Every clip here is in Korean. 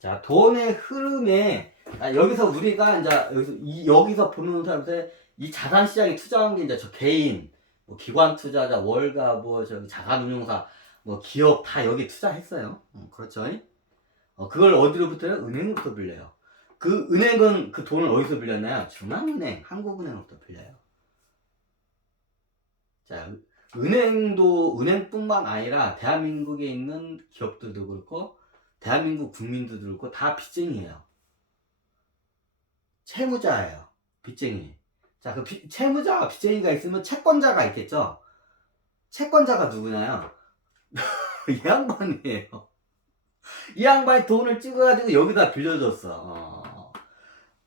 자, 돈의 흐름에, 여기서 우리가 이제, 여기서 보는 사람들, 이 자산 시장에 투자한 게 이제 저 개인, 뭐 기관 투자자, 월가, 뭐, 저기 자산운용사, 뭐 기업 다 여기 투자했어요. 그렇죠. 그걸 어디로부터요? 은행으로부터 빌려요. 그 은행은 그 돈을 어디서 빌렸나요? 중앙은행, 한국은행으로부터 빌려요. 자, 은행뿐만 아니라 대한민국에 있는 기업들도 그렇고, 대한민국 국민들도 그렇고, 다 빚쟁이에요. 채무자예요. 빚쟁이. 자, 채무자가 빚쟁이가 있으면 채권자가 있겠죠? 채권자가 누구냐요? 이 양반이에요. 이 양반이 돈을 찍어가지고 여기다 빌려줬어.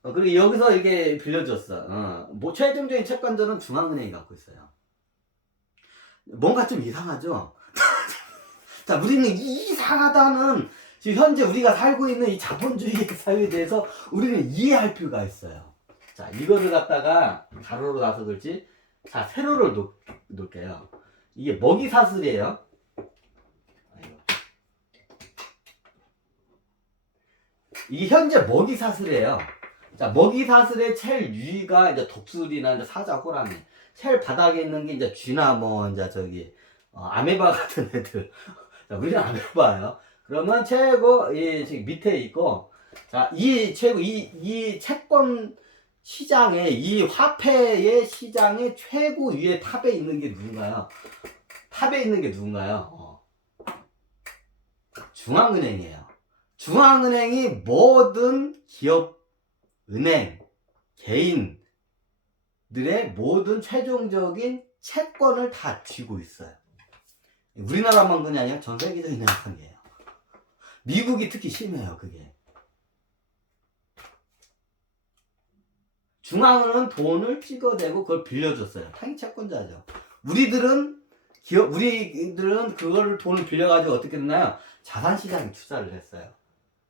그리고 여기서 이게 빌려줬어. 뭐 최종적인 채권자는 중앙은행이 갖고 있어요. 뭔가 좀 이상하죠? 자, 우리는 이상하다는 지금 현재 우리가 살고 있는 이 자본주의 사회에 대해서 우리는 이해할 필요가 있어요. 자, 이거를 갖다가 가로로 놔서 그렇지. 자, 세로를 놓을게요. 이게 먹이사슬이에요. 이게 현재 먹이사슬이에요. 자, 먹이사슬의 제일 위가 이제 독수리나 이제 사자, 호랑이. 제일 바닥에 있는 게 이제 쥐나 뭐 이제 저기 아메바 같은 애들. 자, 우리는 아메바예요. 그러면 최고 지금 밑에 있고, 자, 이 채권 시장의 이 화폐의 시장의 최고 위에 탑에 있는 게 누군가요? 탑에 있는 게 누군가요? 중앙은행이에요. 중앙은행이 모든 기업, 은행, 개인들의 모든 최종적인 채권을 다 쥐고 있어요. 우리나라만큼이 아니라 전 세계적인 현상이에요. 미국이 특히 심해요, 그게. 중앙은행은 돈을 찍어대고 그걸 빌려줬어요. 당연히 채권자죠. 우리들은 그걸 돈을 빌려가지고 어떻게 됐나요? 자산시장에 투자를 했어요.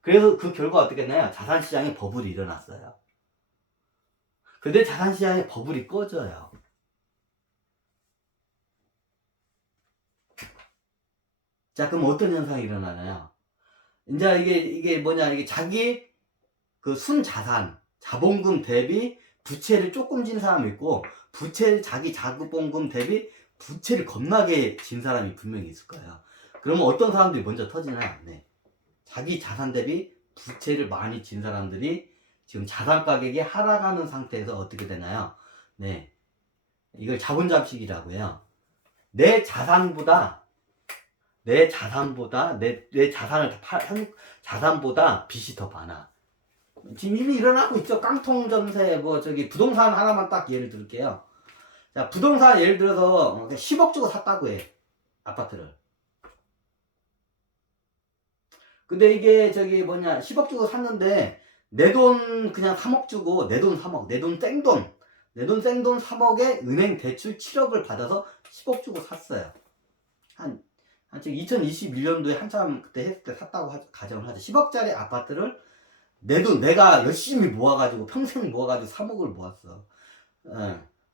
그래서 그 결과 어떻게 됐나요? 자산시장에 버블이 일어났어요. 근데 자산시장에 버블이 꺼져요. 자, 그럼 어떤 현상이 일어나나요? 이제 이게 뭐냐, 이게 자기 그 순자산, 자본금 대비 부채를 조금 진 사람이 있고, 자기 자본금 대비 부채를 겁나게 진 사람이 분명히 있을 거예요. 그러면 어떤 사람들이 먼저 터지나요? 네. 자기 자산 대비 부채를 많이 진 사람들이 지금 자산 가격이 하락하는 상태에서 어떻게 되나요? 네. 이걸 자본잠식이라고 해요. 내 자산보다 내 자산보다 빚이 더 많아. 지금 이미 일어나고 있죠. 깡통 전세, 뭐, 부동산 하나만 딱 예를 들게요. 자, 부동산 예를 들어서 10억 주고 샀다고 해. 아파트를. 근데 이게 10억 주고 샀는데, 내 돈 그냥 3억 주고, 내 돈 땡돈 3억에 은행 대출 7억을 받아서 10억 주고 샀어요. 지금 2021년도에 한참 그때 했을 때 샀다고 가정을 하죠. 10억짜리 아파트를 내가 열심히 모아가지고, 평생 모아가지고 3억을 모았어.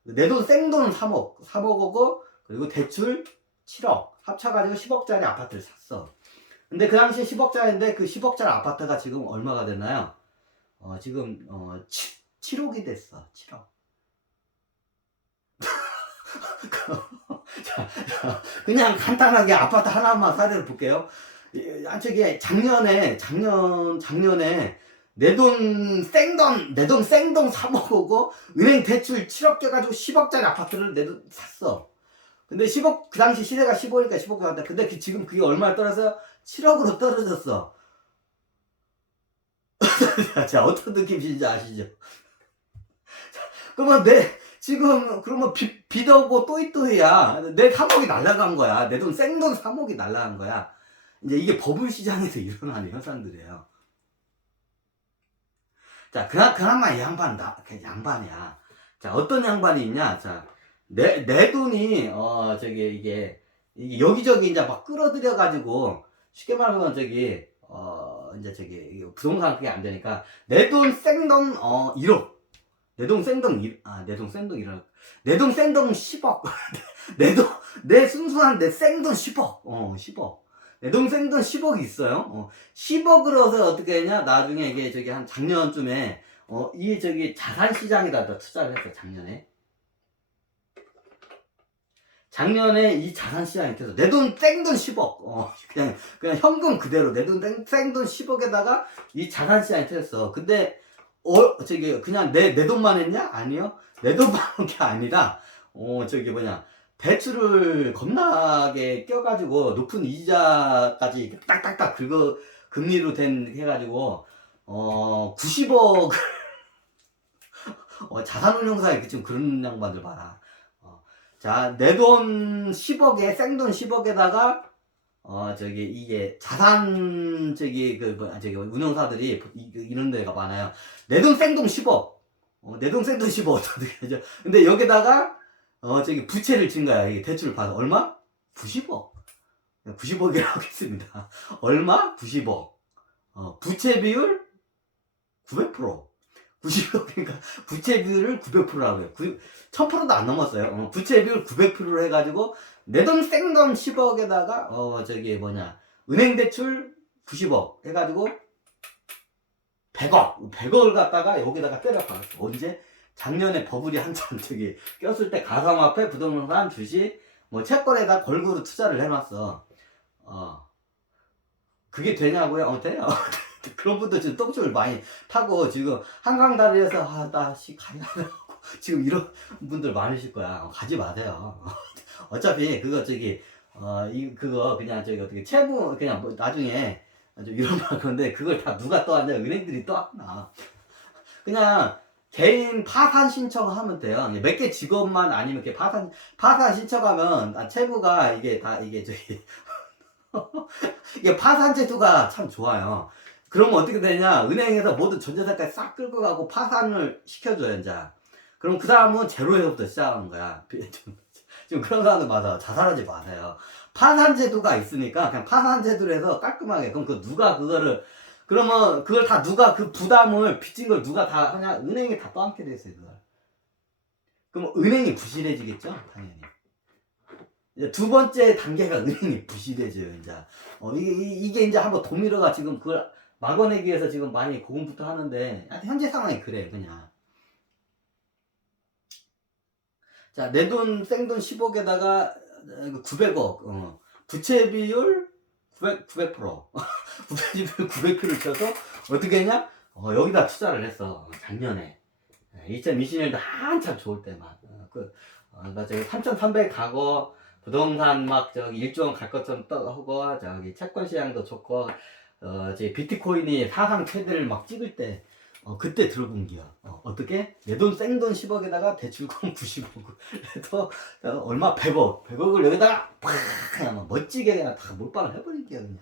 내 돈 생돈 3억이고, 그리고 대출 7억. 합쳐가지고 10억짜리 아파트를 샀어. 근데 그 당시에 10억짜리인데 그 10억짜리 아파트가 지금 얼마가 됐나요? 지금, 7억이 됐어. 7억. 자, 그냥 간단하게 아파트 하나만 사례를 볼게요. 작년에 내 돈 생돈 3억이고 은행 대출 7억 깨가지고 10억짜리 아파트를 내 돈 샀어. 근데 10억, 그 당시 시세가 10억이니까 10억 나왔다. 근데 지금 그게 얼마에 떨어져서 7억으로 떨어졌어. 자, 어떤 느낌인지 아시죠? 그러면 그러면 빚 오고 또이또이야. 내 3억이 날라간 거야. 내 돈 생돈 3억이 날라간 거야. 이제 이게 버블 시장에서 일어나는 현상들이에요. 자, 그나마 이 양반이야. 자, 어떤 양반이 있냐? 자, 내 돈이, 이게 여기저기 이제 막 끌어들여가지고, 쉽게 말하면 부동산 그게 안 되니까, 내 돈 생돈, 1억. 내 돈 생돈 1억. 내 돈 생돈 10억. 내 순수한 내 생돈 10억. 10억. 내 동생도 10억이 있어요. 10억으로서 어떻게 했냐? 나중에 이게 저기 한 작년쯤에 이 저기 자산 시장에다 투자를 했어. 작년에 이 자산 시장에 켜서 내 돈 땡돈 10억. 그냥 현금 그대로 내 돈 땡돈 10억에다가 이 자산 시장에 켰어. 근데 저기 그냥 내 돈만 했냐? 아니요. 내 돈만 한 게 아니라 저기 뭐냐? 대출을 겁나게 껴가지고 높은 이자까지 딱딱딱 긁어 금리로 된 해가지고 90억 자산운용사에 지금 그런 양반들 봐라. 자, 내 돈 10억에 생돈 10억에다가 저기 이게 자산 저기 저기 운용사들이 이런 데가 많아요. 내 돈 생돈 10억. 내 돈 생돈 10억 어떻게 하죠? 근데 여기다가 저기 부채를 진 거야. 이게 대출을 받아. 얼마? 90억. 90억이라고 하겠습니다. 얼마? 90억. 부채 비율 900%. 90억, 그러니까 부채 비율을 900%라고 해요. 1000%도 안 넘었어요. 부채 비율 900%로 해가지고 내 돈 생돈 10억에다가 저기 뭐냐 은행 대출 90억 해가지고 100억을 갖다가 여기다가 때려 박았어. 언제? 작년에 버블이 한참 저기 꼈을 때 가상화폐, 부동산, 주식, 뭐 채권에다 골고루 투자를 해놨어. 그게 되냐고요? 돼요. 그런 분들 지금 똥줄을 많이 타고 지금 한강다리에서 나씨 가야하고 지금 이런 분들 많으실 거야. 가지 마세요. 어차피 그거 저기 그거 그냥 저기 어떻게 채무 그냥 뭐 나중에 좀 이런 말 건데 그걸 다 누가 떠왔냐? 은행들이 떠왔나? 그냥 개인 파산 신청하면 돼요. 몇 개 직업만 아니면 이렇게 파산 신청하면 채무가 이게 다 이게 저기 이게 파산 제도가 참 좋아요. 그러면 어떻게 되냐? 은행에서 모든 전재산까지 싹 끌고 가고 파산을 시켜줘요, 이제. 그럼 그 사람은 제로에서부터 시작하는 거야. 지금 그런 사람들 맞아. 자살하지 마세요. 파산 제도가 있으니까 그냥 파산 제도로 해서 깔끔하게. 그럼 그러면 그걸 다 누가 그 부담을 빚진 걸 누가 다 하냐? 은행이 다 떠안게 돼 있어요, 그걸. 그럼 은행이 부실해지겠죠? 당연히. 이제 두 번째 단계가 은행이 부실해져요, 이제. 이게 이제 한번 도미러가 지금 그걸 막아내기 위해서 지금 많이 고군부터 하는데, 현재 상황이 그래, 그냥. 자, 내 돈, 생돈 10억에다가 900억, 부채 비율 900%. 부채 비율 900%를 쳐서 어떻게 했냐? 여기다 투자를 했어, 작년에. 2020년도 한참 좋을 때만. 저기 3,300 가고, 부동산 막 저기 1조 원 갈 것처럼 하고, 저기 채권 시장도 좋고, 저기 비트코인이 사상 최대를 막 찍을 때, 그때 들어본 기야. 어떻게? 내 돈 생돈 10억에다가 대출금 90억 해서 얼마? 100억. 100억을 여기다가 팍 그냥 막 멋지게 그냥 다 몰빵을 해버린 게야 그냥.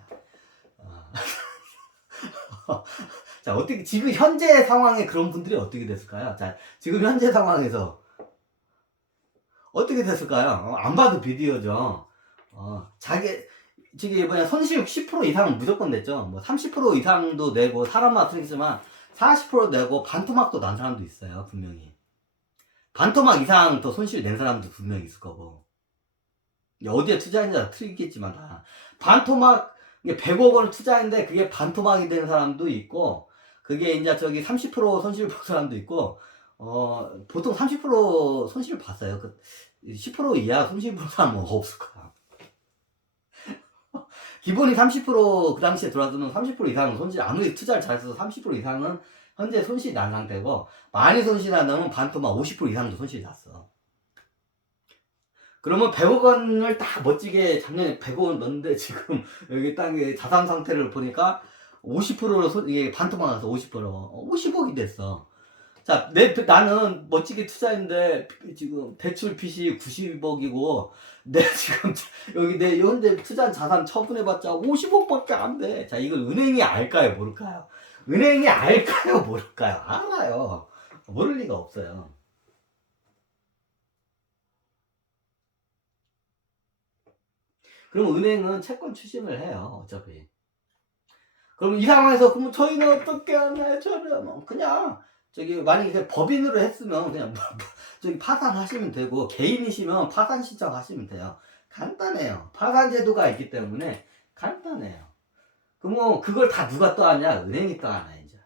자, 어떻게 지금 현재 상황에 그런 분들이 어떻게 됐을까요? 자, 지금 현재 상황에서 어떻게 됐을까요? 안 봐도 비디오죠. 저기 뭐냐 손실 10% 이상은 무조건 냈죠. 뭐 30% 이상도 내고 사람마다 틀리지만 40% 내고 반토막도 난 사람도 있어요, 분명히. 반토막 이상 더 손실 낸 사람도 분명히 있을 거고. 어디에 투자했는지 틀리겠지만 다. 반토막 100억 원을 투자했는데 그게 반토막이 된 사람도 있고, 그게 이제 저기 30% 손실 본 사람도 있고, 보통 30% 손실 봤어요. 10% 이하 손실 본 사람은 없을 거야. 기본이 30%그 당시에 들어왔으면 30% 이상은 손실, 아무리 투자를 잘해서 30% 이상은 현재 손실이 난 상태고, 많이 손실이 나면 반토막 50% 이상도 손실이 났어. 그러면 100억 원을 딱 멋지게 작년에 100억 원 넣었는데 지금 여기 딱 자산 상태를 보니까 50%로 이게 반토막 나서 50억이 됐어. 자, 나는 멋지게 투자했는데 지금 대출 빚이 90억이고 지금 여기 내 현재 투자한 자산 처분해봤자 50억밖에 안 돼. 자, 이걸 은행이 알까요, 모를까요? 은행이 알까요, 모를까요? 알아요. 모를 리가 없어요. 그럼 은행은 채권 추심을 해요, 어차피. 그럼 이 상황에서 그럼 저희는 어떻게 하나요? 저는 그냥 저기 만약에 법인으로 했으면 그냥 저기 파산하시면 되고, 개인이시면 파산 신청하시면 돼요. 간단해요. 파산 제도가 있기 때문에 간단해요. 그럼 그걸 다 누가 떠안냐? 은행이 떠안아 이제.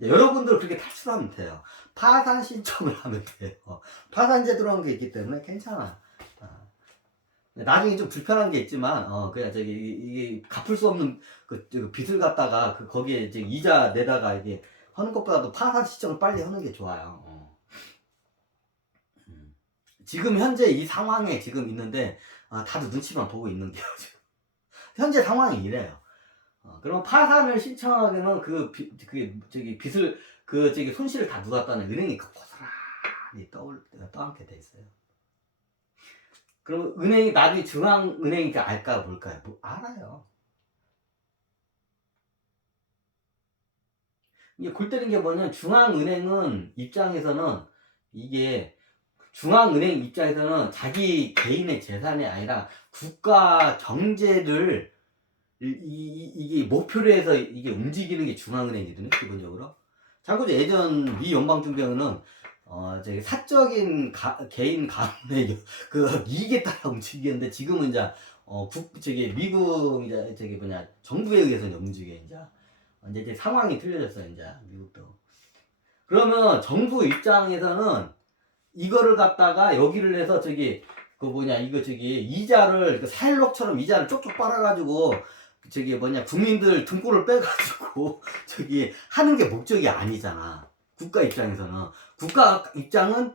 여러분들 그렇게 탈출하면 돼요. 파산 신청을 하면 돼요. 파산제 들어온 게 있기 때문에 괜찮아. 나중에 좀 불편한 게 있지만, 그냥 이게 갚을 수 없는 그 빚을 갖다가 거기에 이제 이자 내다가 이게 하는 것보다도 파산 신청을 빨리 하는 게 좋아요. 지금 현재 이 상황에 지금 있는데, 다들 눈치만 보고 있는 게요, 지금. 현재 상황이 이래요. 그러면 파산을 신청하면 빚을, 손실을 다 누갔다는 은행이 고스란히 떠안게 돼 있어요. 그럼 은행이 나중에 중앙은행이 알까 뭘까요? 뭐 알아요. 이게 골 때린 게 뭐냐면 중앙은행은 입장에서는 이게 중앙은행 입장에서는 자기 개인의 재산이 아니라 국가 경제를 이게 목표로 해서 이게 움직이는 게 중앙은행이거든요, 기본적으로. 자꾸 예전 미 연방준비원은 저기 사적인 개인 가문의 이익에 따라 움직이는데 지금은 이제 미국 이제 정부에 의해서 움직여 이제 상황이 틀려졌어요, 이제 미국도. 그러면 정부 입장에서는 이거를 갖다가 여기를 해서 이자를 사일록처럼 이자를 쪽쪽 빨아가지고 국민들 등골을 빼가지고 하는 게 목적이 아니잖아. 국가 입장에서는. 국가 입장은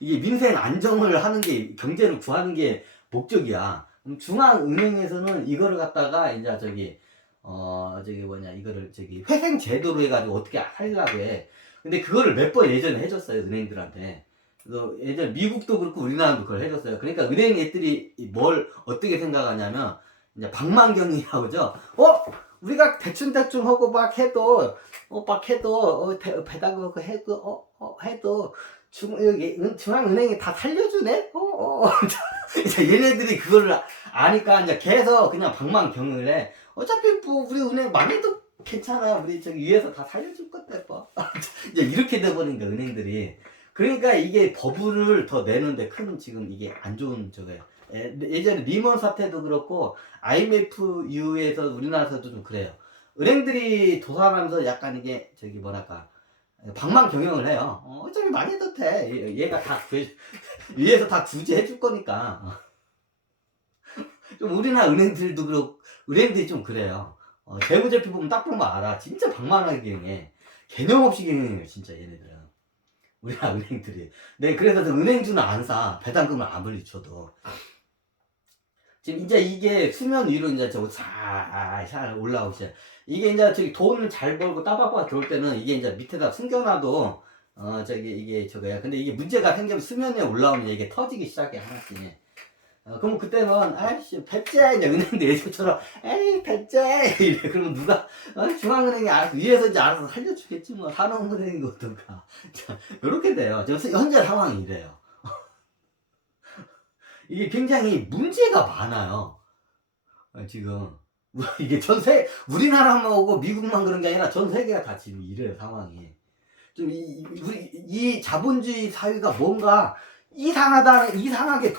이게 민생 안정을 하는 게, 경제를 구하는 게 목적이야. 그럼 중앙은행에서는 이거를 갖다가 이제 이거를 회생 제도로 해가지고 어떻게 하려고 해. 근데 그거를 몇 번 예전에 해줬어요, 은행들한테. 예전 미국도 그렇고 우리나라도 그걸 해줬어요. 그러니까 은행 애들이 어떻게 생각하냐면, 이제 방망경이라고 그러죠. 우리가 대충 하고 막 해도, 배당 해도, 중앙은행이 다 살려주네? 얘네들이 그거를 아니까 이제 계속 그냥 방망경을 해. 어차피 뭐 우리 은행 망해도 괜찮아. 우리 위에서 다 살려줄 건데 뭐. 이제 이렇게 돼버린 거야, 은행들이. 그러니까 이게 버블을 더 내는데 큰 지금 이게 안 좋은 저거예요. 예전에 리먼 사태도 그렇고 IMF 이후에서 우리나라에서도 좀 그래요. 은행들이 도산하면서 약간 이게 방망경영을 해요. 어차피 망해도 돼. 얘가 다 위에서 다 구제해 줄 거니까. 좀 우리나라 은행들도 그렇고 은행들이 좀 그래요. 재무제표 보면 딱 보면 알아. 진짜 방망하게 경영해. 개념 없이 경영해요, 진짜 얘네들은. 우리나라 은행들이. 네, 그래서 은행주는 안 사. 배당금을 아무리 줘도. 지금 이제 이게 수면 위로 이제 잘 올라오죠. 이게 이제 돈을 잘 벌고 따박박 들어올 때는 이게 이제 밑에다 숨겨놔도 이게 저거야. 근데 이게 문제가 생기면 수면 위에 올라오면 이게 터지기 시작해, 하나씩. 그럼 그때는 아이씨 배째 이제 은행도 예전처럼 에이 배째 이래. 그러면 누가 중앙은행이 알아서 위에서 이제 알아서 살려주겠지 뭐. 산업은행인 것도가 이렇게 돼요. 지금 현재 상황이 이래요. 이게 굉장히 문제가 많아요. 지금 이게 우리나라만 오고 미국만 그런 게 아니라 전 세계가 다 지금 이래요, 상황이. 좀 이 자본주의 사회가 뭔가 이상하게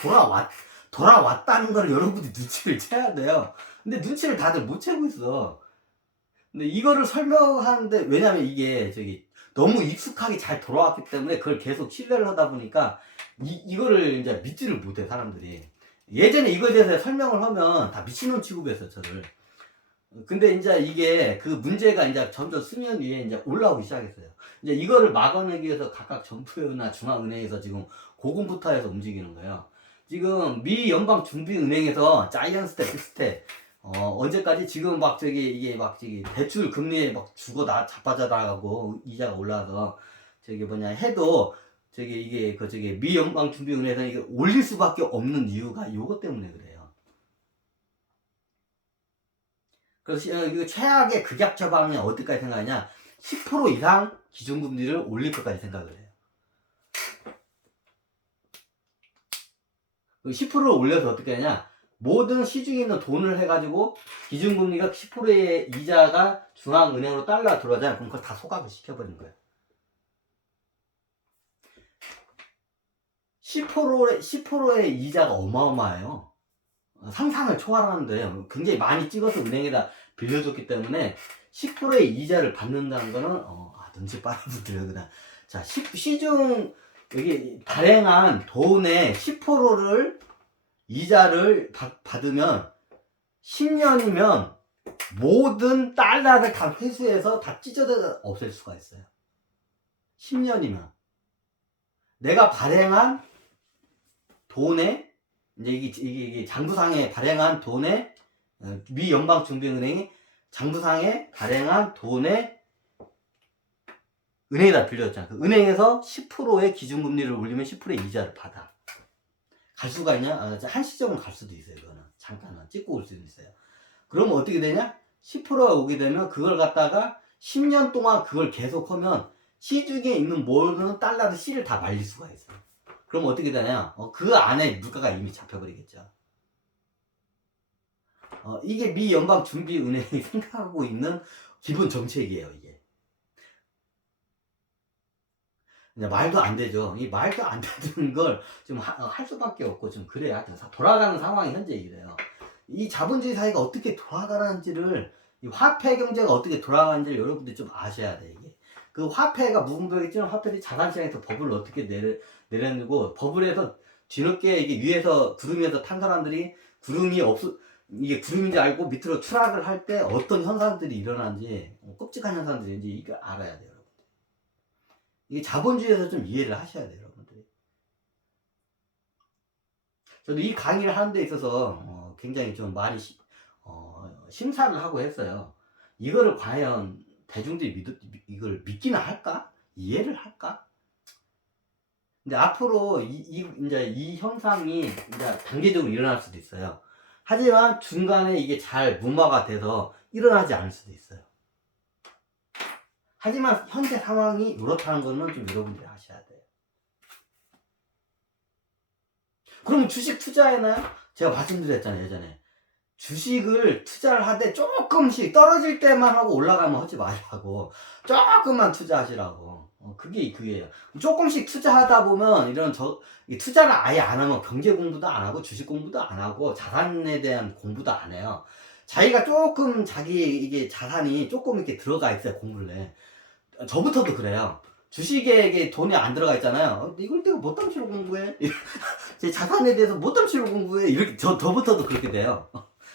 돌아왔다는 걸 여러분들이 눈치를 채야 돼요. 근데 눈치를 다들 못 채고 있어. 근데 이거를 설명하는데, 왜냐면 이게 너무 익숙하게 잘 돌아왔기 때문에 그걸 계속 신뢰를 하다 보니까 이거를 이제 믿지를 못해, 사람들이. 예전에 이거에 대해서 설명을 하면 다 미친놈 취급했어, 저를. 근데 이제 이게 그 문제가 이제 점점 수면 위에 이제 올라오기 시작했어요. 이제 이거를 막아내기 위해서 각각 정부나 중앙은행에서 지금 고군분투해서 움직이는 거예요. 지금 미 연방준비은행에서 자이언트 스텝, 언제까지 지금 대출 금리에 막 자빠져 나가고 이자가 올라서 해도 미 연방준비은행에서 이게 올릴 수밖에 없는 이유가 요것 때문에 그래요. 그래서 이거 최악의 극약 처방이 어디까지 생각하냐? 10% 이상 기준금리를 올릴 것까지 생각을 해요. 10%를 올려서 어떻게 하냐? 모든 시중에 있는 돈을 해가지고 기준금리가 10%의 이자가 중앙은행으로 달러 들어가잖아요. 그럼 그걸 다 소각을 시켜버린 거예요. 10%의 이자가 어마어마해요. 상상을 초월하는데 굉장히 많이 찍어서 은행에다 빌려줬기 때문에 10%의 이자를 받는다는 거는 눈치 빠른 분들이구나. 자, 시중 여기 발행한 돈의 10%를 이자를 받으면 10년이면 모든 달러를 다 회수해서 다 찢어져 없앨 수가 있어요. 10년이면 내가 발행한 돈에 이제 이게 장부상에 발행한 돈에 미 연방준비은행이 장부상에 발행한 돈에 은행에다 빌려줬잖아. 그 은행에서 10%의 기준금리를 올리면 10%의 이자를 받아. 갈 수가 있냐? 한시적으로 갈 수도 있어요. 그거는 잠깐만 찍고 올 수도 있어요. 그러면 어떻게 되냐? 10%가 오게 되면 그걸 갖다가 10년 동안 그걸 계속하면 시중에 있는 모든 달러를 C를 다 말릴 수가 있어요. 그럼 어떻게 되냐? 그 안에 물가가 이미 잡혀버리겠죠. 이게 미 연방준비은행이 생각하고 있는 기본 정책이에요, 이게. 말도 안 되죠. 이 말도 안 되는 걸 좀 할 수밖에 없고 좀 그래야 돌아가는 상황이 현재 이래요. 이 자본주의 사회가 어떻게 돌아가는지를, 이 화폐 경제가 어떻게 돌아가는지를 여러분들이 좀 아셔야 돼, 이게. 그 화폐가 무분별했지만 화폐들이 자산시장에서 버블을 어떻게 내려내고 버블에서 뒤늦게 이게 위에서 구름에서 탄 사람들이 이게 구름인지 알고 밑으로 추락을 할 때 어떤 현상들이 일어나는지, 끔찍한 현상들인지 이걸 알아야 돼요, 여러분들. 이게 자본주의에서 좀 이해를 하셔야 돼요, 여러분들이. 저도 이 강의를 하는 데 있어서 굉장히 좀 많이 심사를 하고 했어요. 이거를 과연 대중들이 이걸 믿기나 할까? 이해를 할까? 근데 앞으로 이제 이 현상이 이제 단계적으로 일어날 수도 있어요. 하지만 중간에 이게 잘 무마가 돼서 일어나지 않을 수도 있어요. 하지만 현재 상황이 이렇다는 거는 좀 여러분들이 아셔야 돼요. 그럼 주식 투자했나요? 제가 말씀드렸잖아요, 예전에. 주식을 투자를 하되 조금씩 떨어질 때만 하고 올라가면 하지 말라고. 조금만 투자하시라고. 그게 그게요. 조금씩 투자하다 보면 투자를 아예 안 하면 경제 공부도 안 하고 주식 공부도 안 하고 자산에 대한 공부도 안 해요. 자기가 조금 이게 자산이 조금 이렇게 들어가 있어야 공부를 해. 저부터도 그래요. 주식에 이게 돈이 안 들어가 있잖아요. 이걸 내가 뭐 땀치로 공부해? 제 자산에 대해서 뭐 땀치로 공부해? 이렇게 저부터도 그렇게 돼요.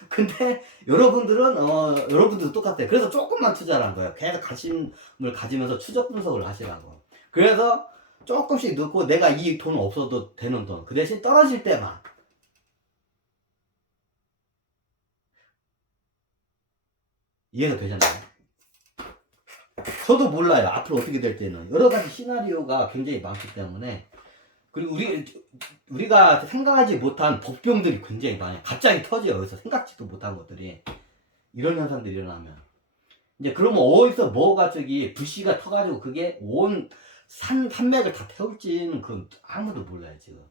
근데 여러분들도 똑같아요. 그래서 조금만 투자를 한 거예요. 계속 관심을 가지면서 추적 분석을 하시라고. 그래서 조금씩 넣고 내가 이 돈 없어도 되는 돈, 그 대신 떨어질 때만. 이해가 되셨나요? 저도 몰라요. 앞으로 어떻게 될지는. 여러 가지 시나리오가 굉장히 많기 때문에. 그리고 우리가 생각하지 못한 복병들이 굉장히 많아요. 갑자기 터져요. 여기서 생각지도 못한 것들이. 이런 현상들이 일어나면. 이제 그러면 어디서 뭐가 불씨가 터가지고 그게 온 산맥을 다 태울지는 그건 아무도 몰라요, 지금.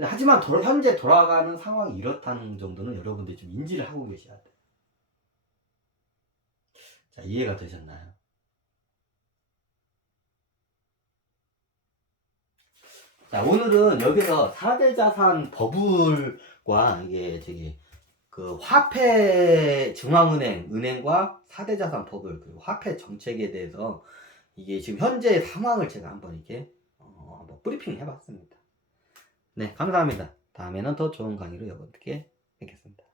하지만 현재 돌아가는 상황이 이렇다는 정도는 여러분들이 좀 인지를 하고 계셔야 돼요. 자, 이해가 되셨나요? 자, 오늘은 여기서 4대 자산 버블과 이게 그 화폐 은행과 4대 자산 버블 그리고 화폐 정책에 대해서 이게 지금 현재 상황을 제가 한번 이렇게 한번 브리핑 해봤습니다. 네, 감사합니다. 다음에는 더 좋은 강의로 여러분께 뵙겠습니다.